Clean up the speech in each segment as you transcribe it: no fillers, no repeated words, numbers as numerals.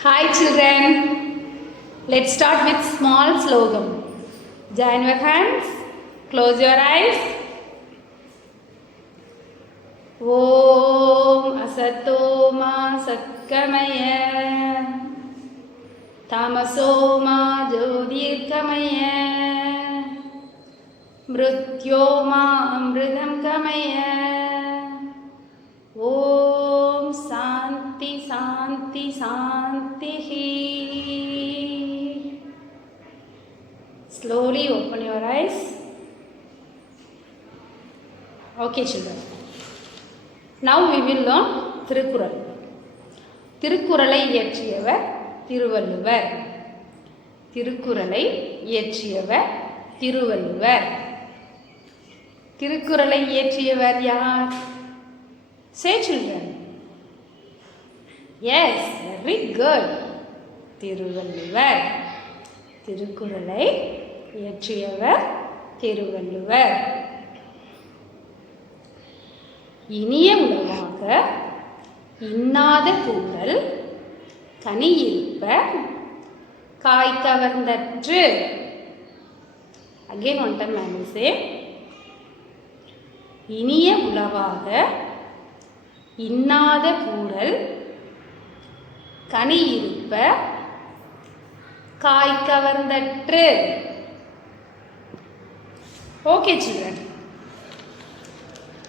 Hi children, let's start with small slogan. Join your hands, close your eyes. Om Asato Ma Satkamaya Tamaso Ma Jyotirkamaya Mrityo Ma Amritam Kamaya Om Santi Santi Santi. Slowly open your eyes. Okay children. Now we will learn Tirukkural. திருக்குறளை இயற்றியவர் திருவள்ளுவர். திருக்குறளை இயற்றியவர் திருவள்ளுவர். திருக்குறளை இயற்றியவர் யார்? Say children. Yes, very good. Thiruvalluvar. திருக்குறளை இயற்றியவர் திருவள்ளுவர். இனிய உணவாக இன்னாத கூறல் கனியிருப்ப காய் கவர்ந்தற்று. Again one time I will say. இனிய உணவாக இன்னாத கூறல் கனியிருப்ப காய் கவர்ந்தற்று. Okay children.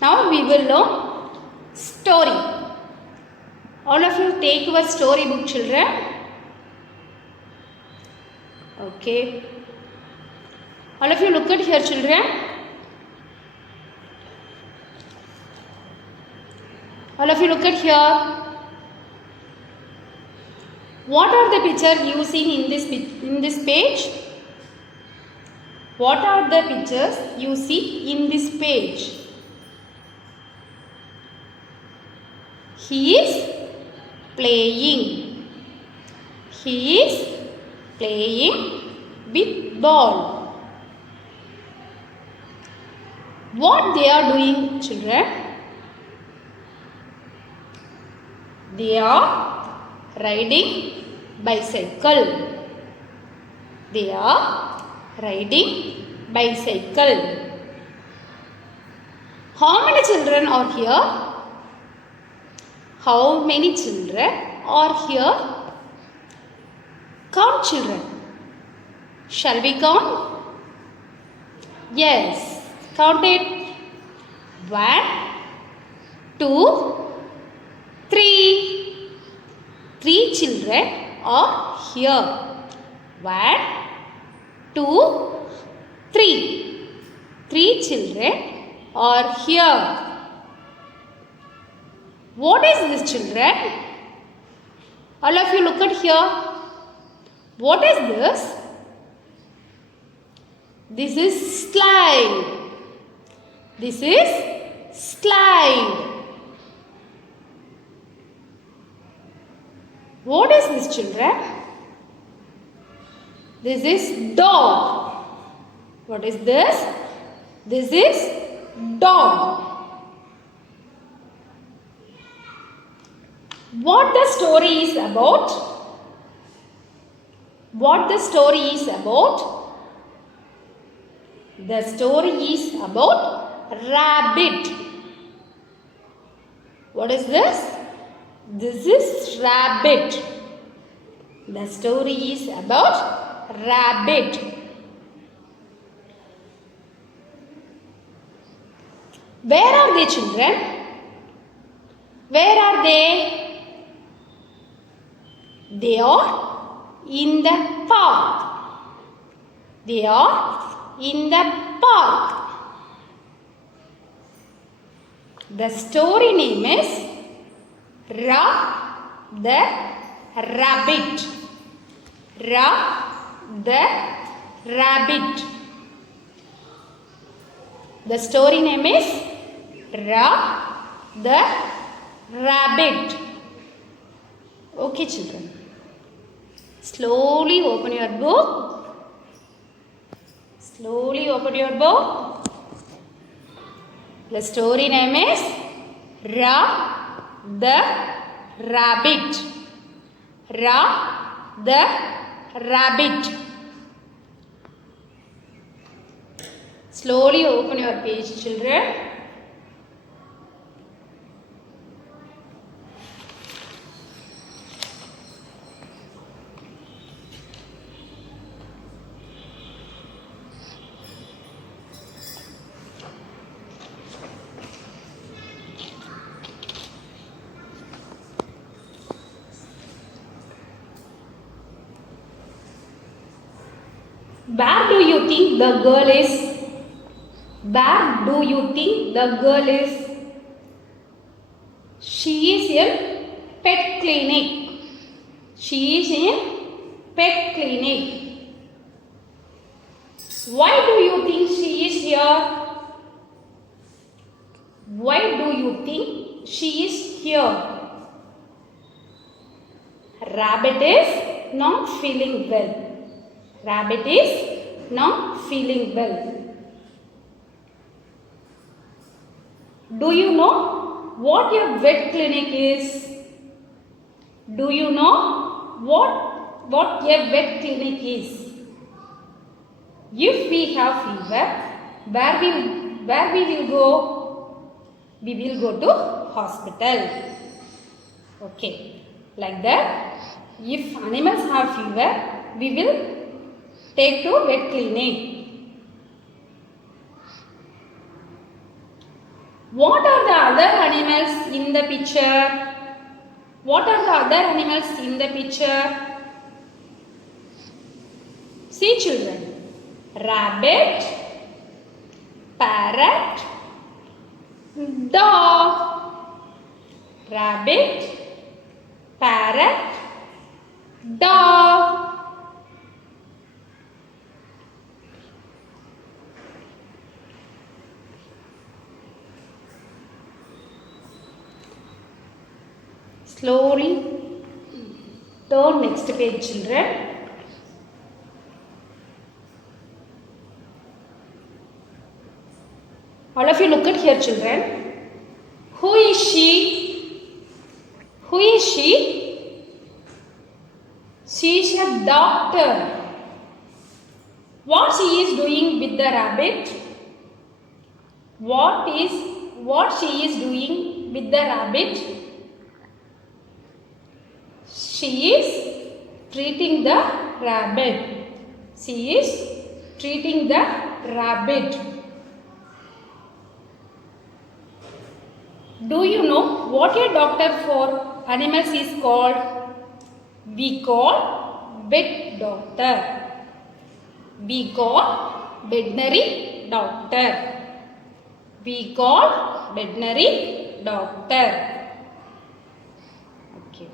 Now we will learn story. All of you take your story book children. Okay. All of you look at here children. All of you look at here. What are the pictures you see in this page? What are the pictures you see in this page? He is playing. He is playing with ball. What they are doing children? They are riding bicycle. They are riding bicycle. How many children are here? How many children are here? Count children. Shall we count? Yes. Count it. 1, 2, 3. 3 children are here. 1, 2, 3. 3 children are here. What is this children? All of you look at here. What is this? This is slide. This is slide. What is this children? This is dog. What is this? This is dog. What the story is about? What the story is about? The story is about rabbit. What is this? This is rabbit. The story is about rabbit. Where are they children? Where are they? They are in the park. They are in the park. The story name is Ra the Rabbit. Ra the Rabbit. The story name is Ra the Rabbit. Okay children. Slowly open your book. Slowly open your book. The story name is Ra the Rabbit. Ra, the rabbit. Slowly open your page, children. Where do you think the girl is? Where do you think the girl is? She is in pet clinic. She is in pet clinic. Why do you think she is here? Why do you think she is here? Rabbit is not feeling well. Rabbit is not feeling well. Do you know what a vet clinic is? Do you know what a vet clinic is? If we have fever, where we will go? We will go to hospital. Okay, like that. If animals have fever, we will take to vet clinic. What are the other animals in the picture? What are the other animals in the picture? See, children. Rabbit, parrot, dog. Rabbit, parrot, dog. Slowly turn next page, children. All of you look at here, children. Who is she? Who is she? She is a doctor. What she is doing with the rabbit? What she is doing with the rabbit? She is treating the rabbit. She is treating the rabbit. Do you know what a doctor for animals is called? We call vet doctor. We call veterinary doctor. We call veterinary doctor. Okay.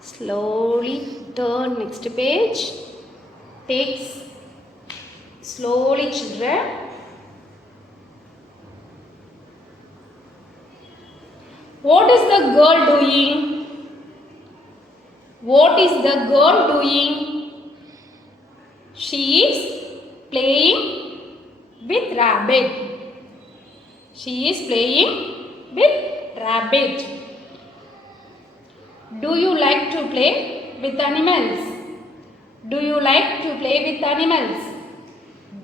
Slowly turn next page. Take slowly, children. What is the girl doing? What is the girl doing? She is playing with rabbit. She is playing with rabbit. Do you like to play with animals? Do you like to play with animals?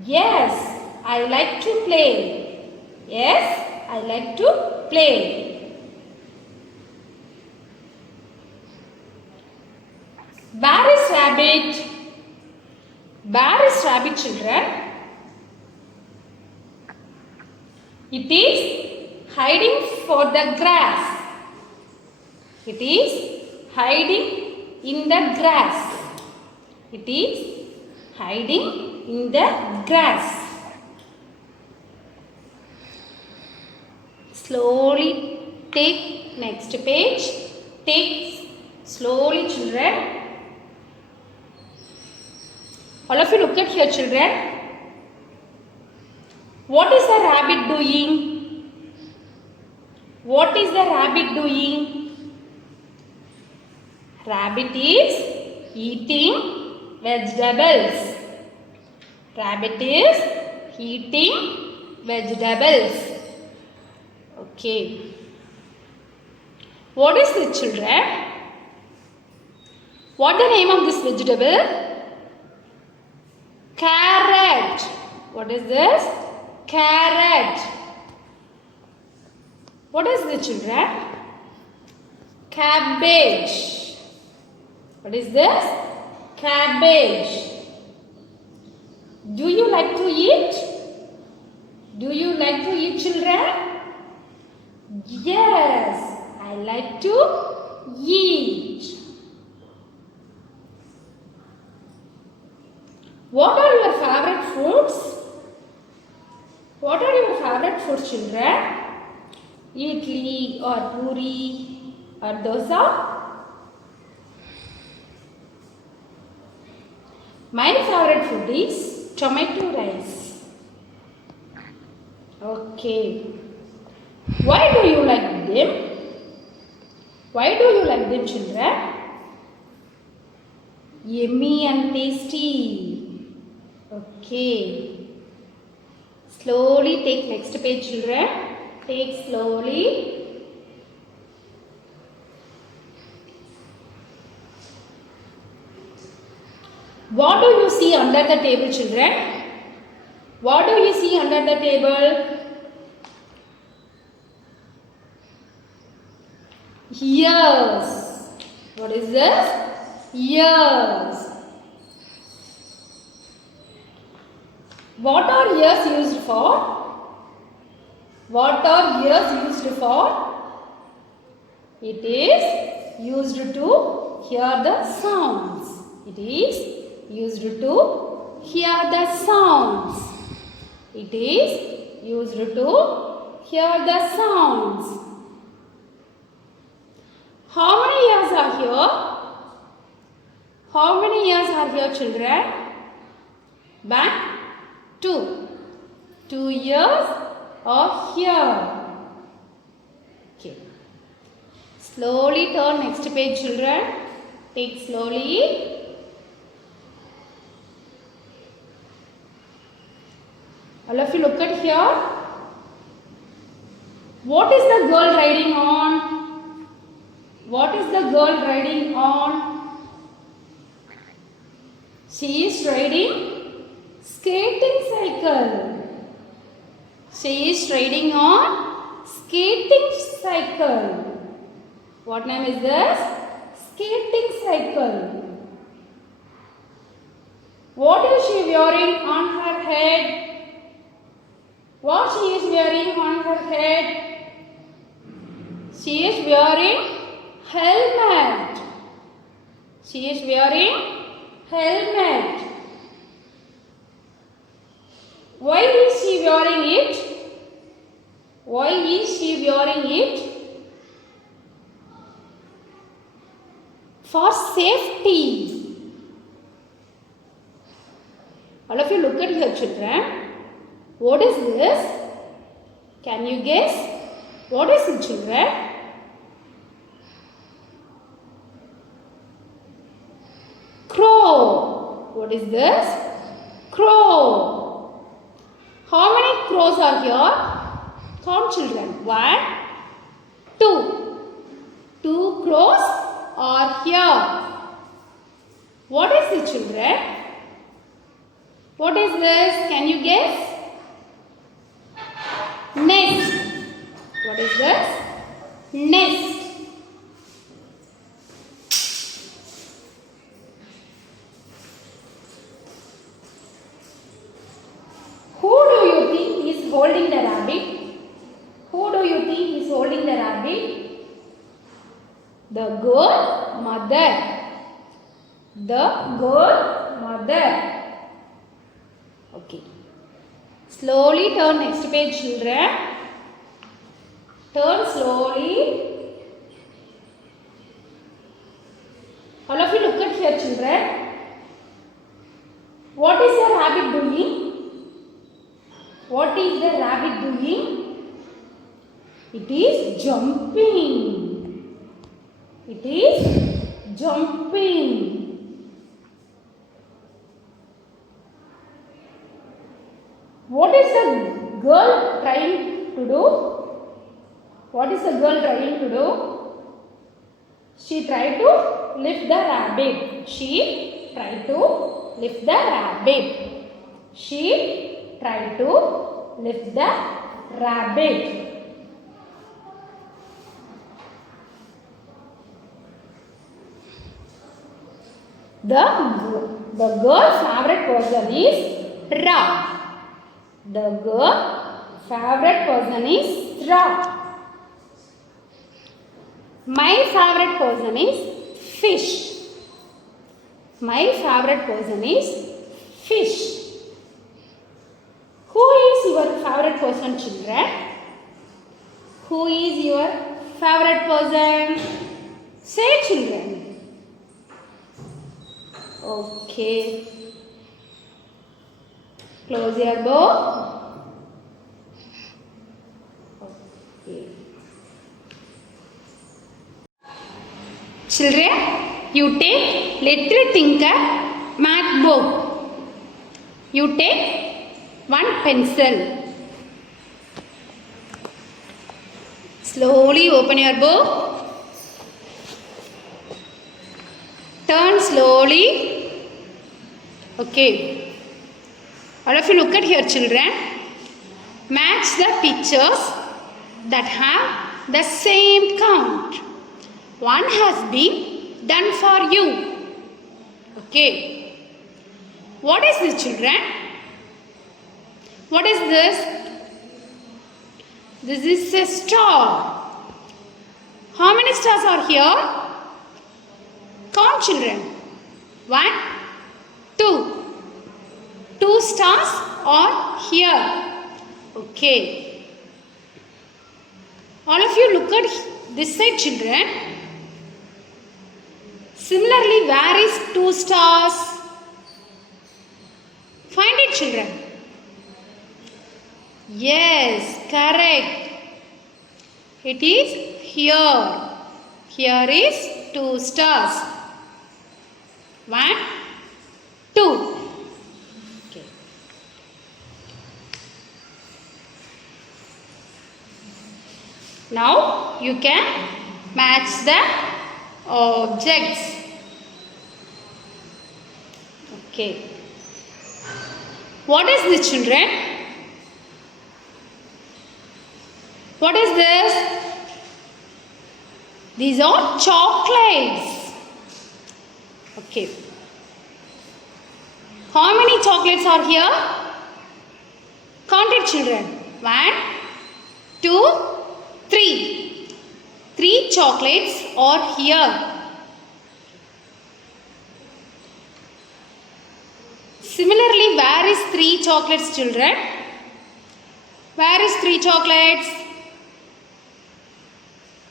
Yes, I like to play. Yes, I like to play. Where is rabbit? Where is rabbit, children? It is hiding for the grass. It is hiding in the grass. It is hiding in the grass. Slowly take next page. Take slowly, children. All of you look at here, children. What is the rabbit doing? What is the rabbit doing? Rabbit is eating vegetables. Rabbit is eating vegetables. Okay. What is this, children? What the name of this vegetable? Carrot. What is this? Carrot. What is this, children? Cabbage. What is this? Cabbage. Do you like to eat? Do you like to eat, children? Yes, I like to eat. What are your favorite foods? What are your favorite foods, children? Idli or puri or dosa? My favorite food is tomato rice. Okay. Why do you like them? Why do you like them, children? Yummy and tasty. Okay. Slowly take next page, children. Take slowly. What do you see under the table, children? What do you see under the table? Ears. What is this? Ears. What are ears used for? What are ears used for? It is used to hear the sounds. It is used to hear the sounds. It is used to hear the sounds. How many ears are here? How many ears are here, children? One, two. 2 ears are here. Okay. Slowly turn next page, children. Take slowly. All of you look at here. What is the girl riding on? What is the girl riding on? She is riding skating cycle. She is riding on skating cycle. What name is this? Skating cycle. What is she wearing on her head? What she is wearing on her head? She is wearing helmet. She is wearing helmet. Why is she wearing it? Why is she wearing it? For safety. All of you look at here, children. What is this? Can you guess? What is it, children? Crow. What is this? Crow. How many crows are here? Count, children. 1, 2. 2 crows are here. What is it, children? What is this? Can you guess? Nest. What is this? Nest. Who do you think is holding the rabbit? Who do you think is holding the rabbit? The girl mother. The girl mother. Okay. Slowly turn next page, children. Turn slowly. All of you look at here, children. What is the rabbit doing? What is the rabbit doing? It is jumping. It is jumping. What is the girl trying to do? What is the girl trying to do? She tried to lift the rabbit. She tried to lift the rabbit. She tried to lift the rabbit. The girl's favorite person is Ra. The girl favorite person is Ra. My favorite person is fish. My favorite person is fish. Who is your favorite person, children? Who is your favorite person? Say, children. Okay. Close your book. Okay. Children, you take Little Thinker math book. You take one pencil. Slowly open your book. Turn slowly. Okay. All of you look at here, children. Match the pictures that have the same count. One has been done for you. Okay. What is this, children? What is this? This is a star. How many stars are here? Count, children. 1, 2. 2 stars are here. Okay. All of you look at this side, children. Similarly, where is 2 stars? Find it, children. Yes, correct. It is here. Here is 2 stars. 1, 2. Okay. Now you can match the objects. Okay. What is this, children? What is this? These are chocolates. Okay. How many chocolates are here? Count it, children. 1, 2, 3. 3 chocolates are here. Similarly, where is 3 chocolates, children? Where is 3 chocolates?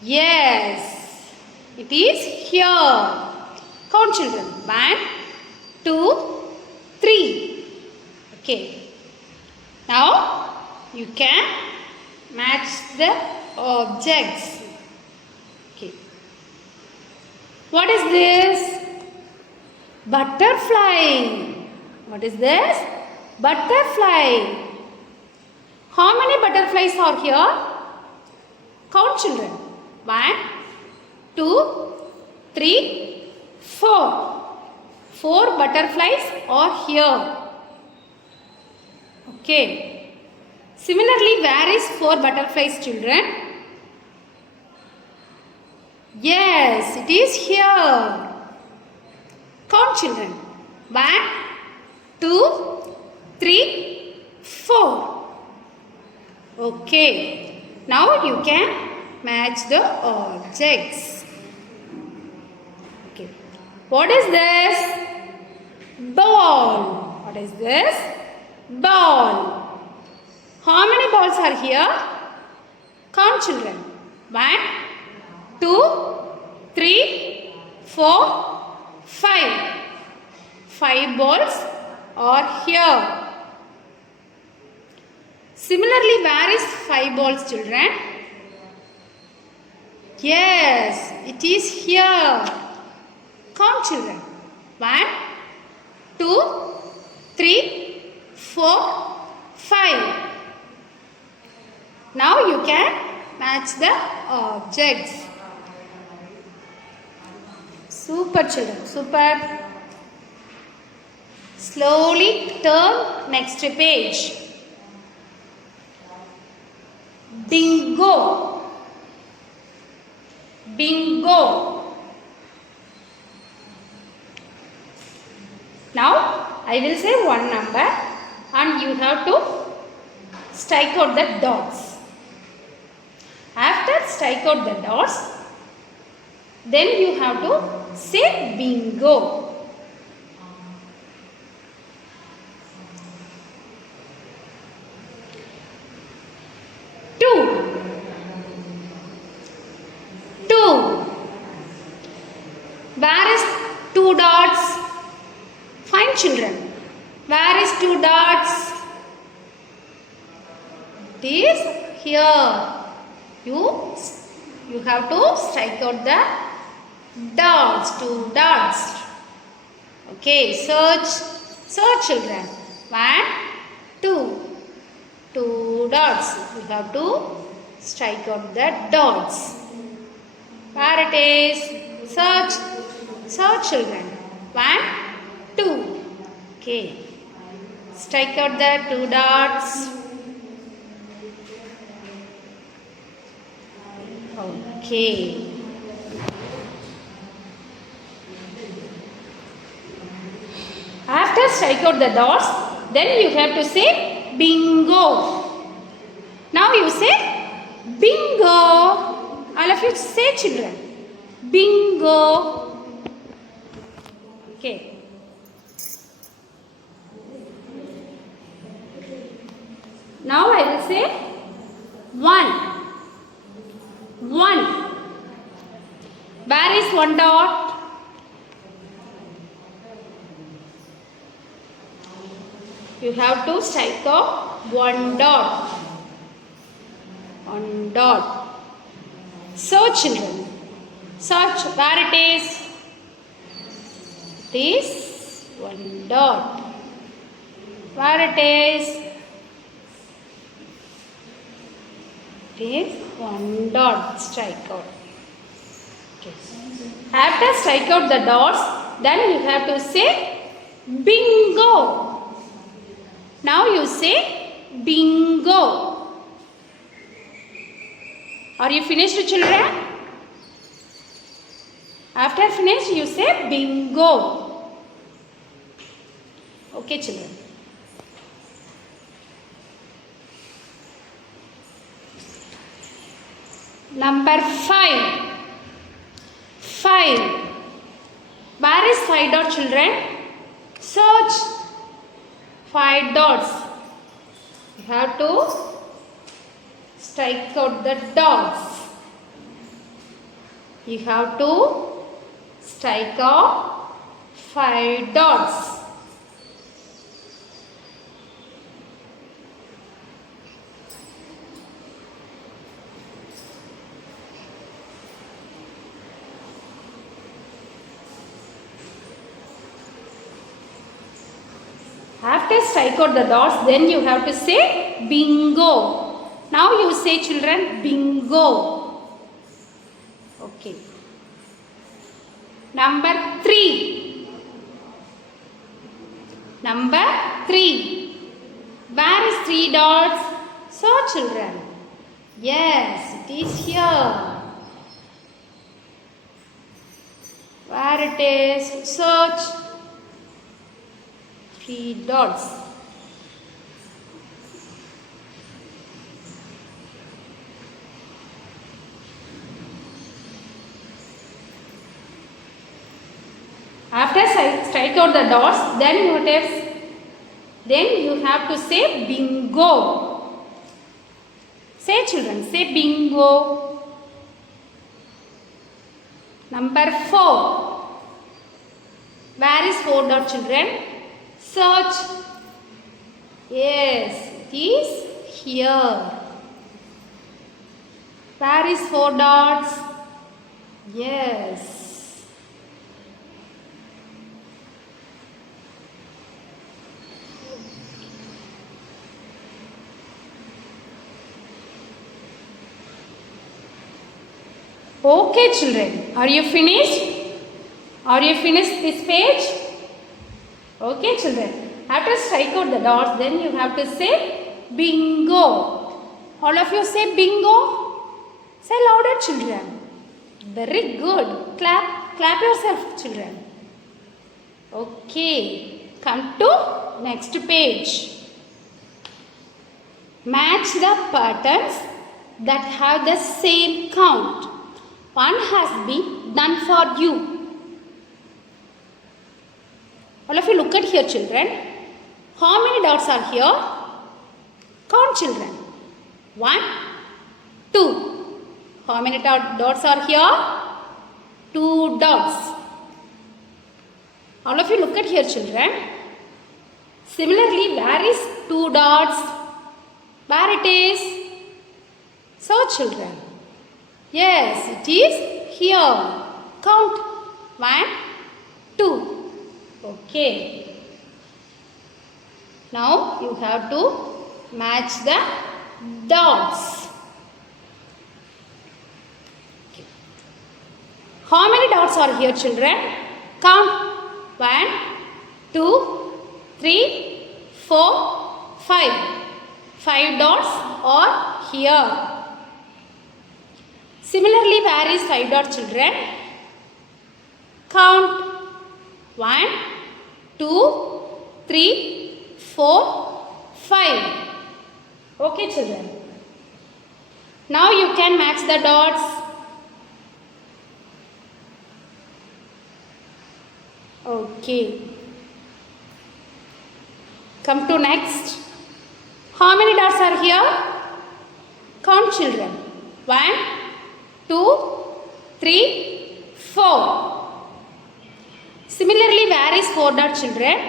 Yes, it is here. Count, children. 1, 2, 3. Okay. Now you can match the objects. Okay. What is this? Butterfly. What is this? Butterfly. How many butterflies are here? Count, children. 1, 2, 3, 4. 4 butterflies are here. Okay. Similarly, where is 4 butterflies, children? Yes, it is here. Count, children. 1, 2, 3, 4. Okay. Now you can match the objects. Okay. What is this? Ball. What is this? Ball. How many balls are here? Count, children. 1, 2, 3, 4, 5. 5 balls are here. Similarly, where is 5 balls, children? Yes, it is here. Count, children. 1, 2, 3, 4, 5. Now you can match the objects. Super children, super. Slowly turn next page. Bingo. Bingo. Now I will say one number and you have to strike out the dots. After strike out the dots, then you have to say bingo. Two. Where is two dots? Find children. Where is two dots? It is here. You have to strike out the dots. Two dots. Okay. Search children. 1, 2. Two dots. You have to strike out the dots. Where it is? Search children. 1, 2. Okay. Strike out the two dots. Okay. After strike out the dots, then you have to say bingo. Now you say bingo. All of you say children. Bingo. Okay. Now I will say 1. 1. Where is one dot? You have to strike out one dot. One dot. Search children. Search where it is. It is one dot. Where it is. It is one dot. Strike out. Okay. After strike out the dots, then you have to say bingo. Now you say bingo. Are you finished, children? After finish, you say bingo. Okay, children. Number 5. 5. Where is 5 dot, children? Search 5 dots. You have to strike out the dots. You have to strike out 5 dots. After strike out the dots, then you have to say bingo. Now you say children bingo. Okay. Number 3. Number 3. Where is 3 dots? So children. Yes, it is here. Where it is? Search. 3 dots. After strike out the dots, then you have to say bingo. Say children, say bingo. Number 4. Where is 4 dot, children? Search. Yes, it is here. Where is 4 dots? Yes. Okay, children. Are you finished? Are you finished this page? Okay, children. After strike out the dots, then you have to say bingo. All of you say bingo. Say louder, children. Very good. Clap yourself, children. Okay. Come to next page. Match the patterns that have the same count. One has been done for you. All of you look at here, children. How many dots are here? Count, children. 1, 2. How many dots are here? 2 dots. All of you look at here, children. Similarly, where is 2 dots? Where it is? So, children. Yes, it is here. Count. 1, 2. Okay. Now you have to match the dots. Okay. How many dots are here, children? Count. 1, 2, 3, 4, 5. 5 dots are here. Similarly, where is 5 dots, children? Count. 1, 2, 3, 4, 5. Okay, children. Now you can match the dots. Okay. Come to next. How many dots are here? Count, children. 1, 2, 3, 4. Similarly, where is 4 dot, children?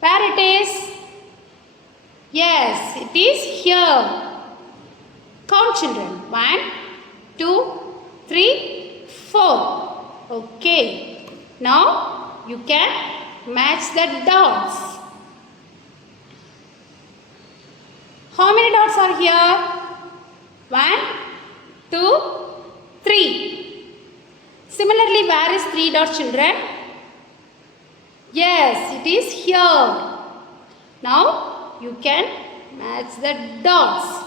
Where it is? Yes, it is here. Count, children. 1, 2, 3, 4. Okay. Now you can match the dots. How many dots are here? 1, 2, 3. Similarly, where is 3 dots, children? Yes, it is here. Now you can match the dots.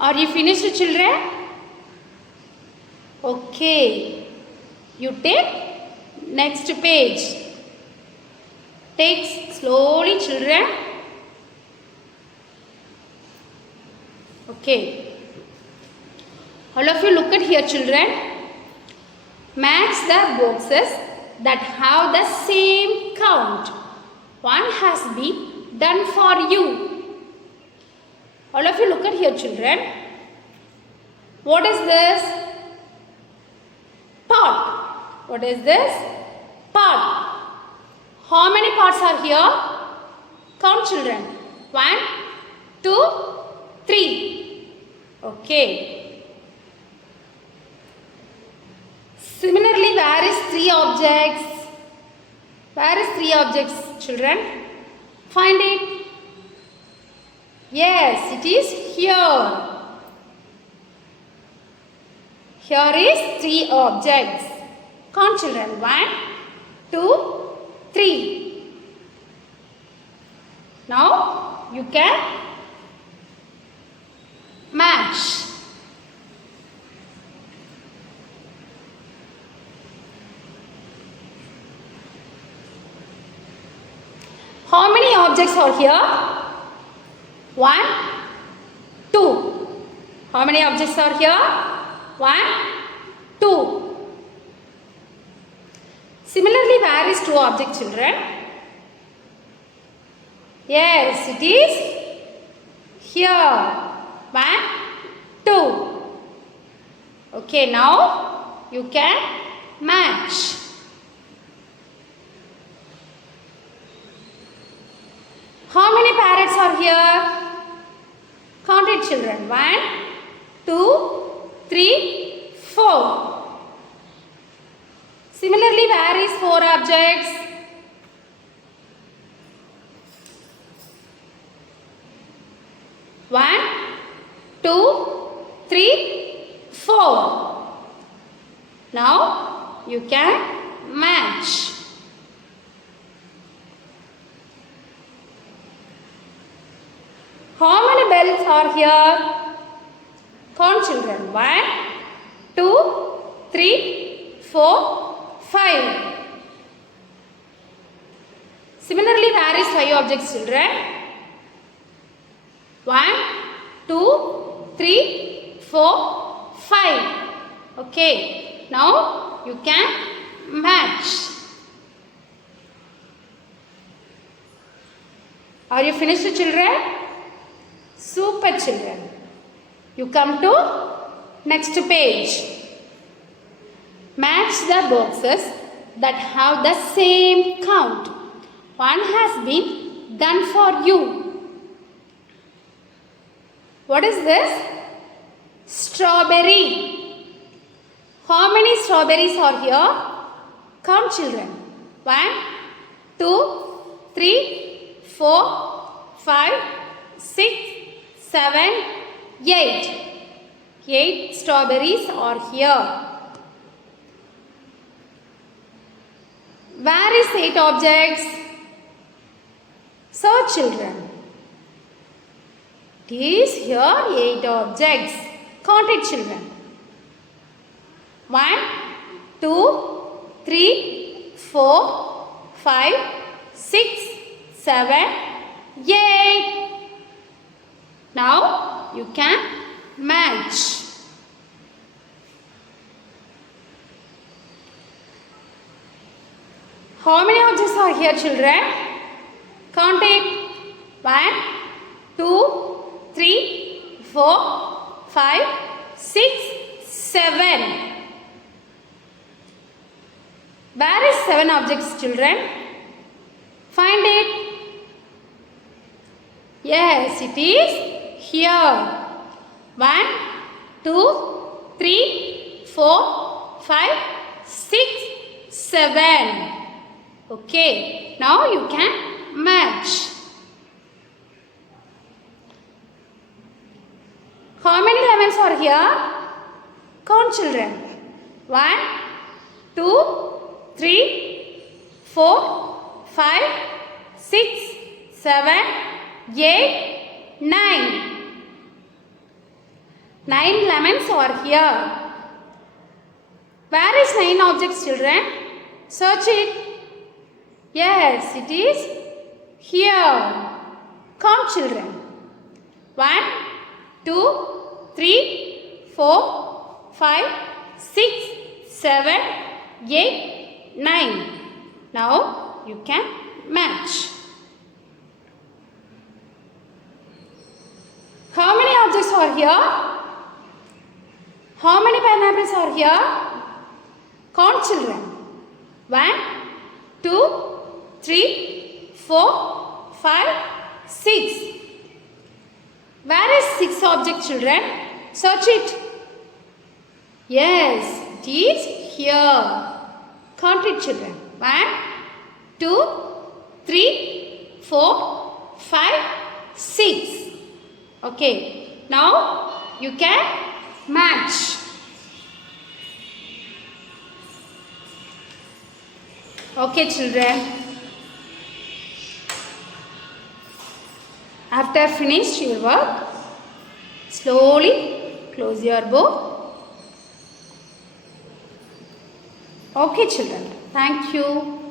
Are you finished, children? Okay. You take next page. Take slowly, children. Okay. All of you look at here, children. Match the boxes that have the same count. One has been done for you. All of you look at here, children. What is this? Pot. What is this? Pot. How many pots are here? Count, children. 1, 2, 3. Okay. Similarly, where is 3 objects? Where is 3 objects, children? Find it. Yes, it is here. Here is 3 objects. Count, children. 1, 2, 3. Now you can match. How many objects are here? 1, 2. How many objects are here? 1, 2. Similarly, where is 2 objects, children? Yes, it is here. 1, 2. Okay, now you can match. How many parrots are here? Count it, children. 1, 2, 3, 4. Similarly, where is 4 objects? 1, 2, 3, 4. Now you can match. How many bells are here? Count children. 1, 2, 3, 4, 5. Similarly, where is 5 objects, children? 1, 2, 3, 4, 5. Okay. Now you can match. Are you finished, children? Super, children. You come to next page. Match the boxes that have the same count. One has been done for you. What is this? Strawberry. How many strawberries are here? Count, children. 1, 2, 3, 4, 5, 6, 7, 8. 8 strawberries are here. Where is 8 objects? Search, children. It is here 8 objects. Count it, children. 1, 2, 3, 4, 5, 6, 7, 8. Now you can match. How many objects are here, children? Count it. 1, 2, 3, 4, 5, 6, 7. Where is 7 objects, children? Find it. Yes, it is here. 1, 2, 3, 4, 5, 6, 7. Okay. Now you can match. How many lemons are here? Count, children. 1, 2, 3, 4, 5, 6, 7, 8, 9. 9 lemons are here. Where is 9 objects, children? Search it. Yes, it is here. Count, children. 1, 2, 3, 4, 5, 6, 7, 8, 9. Now you can match. How many objects are here? How many pineapples are here? Count, children. 1, 2, 3, 4, 5, 6. Where is 6 objects, children? Search it. Yes, it is here. Count it, children. 1, 2, 3, 4, 5, 6. Okay. Now you can match. Okay, children. After finish your work, slowly close your book. Okay, children. Thank you.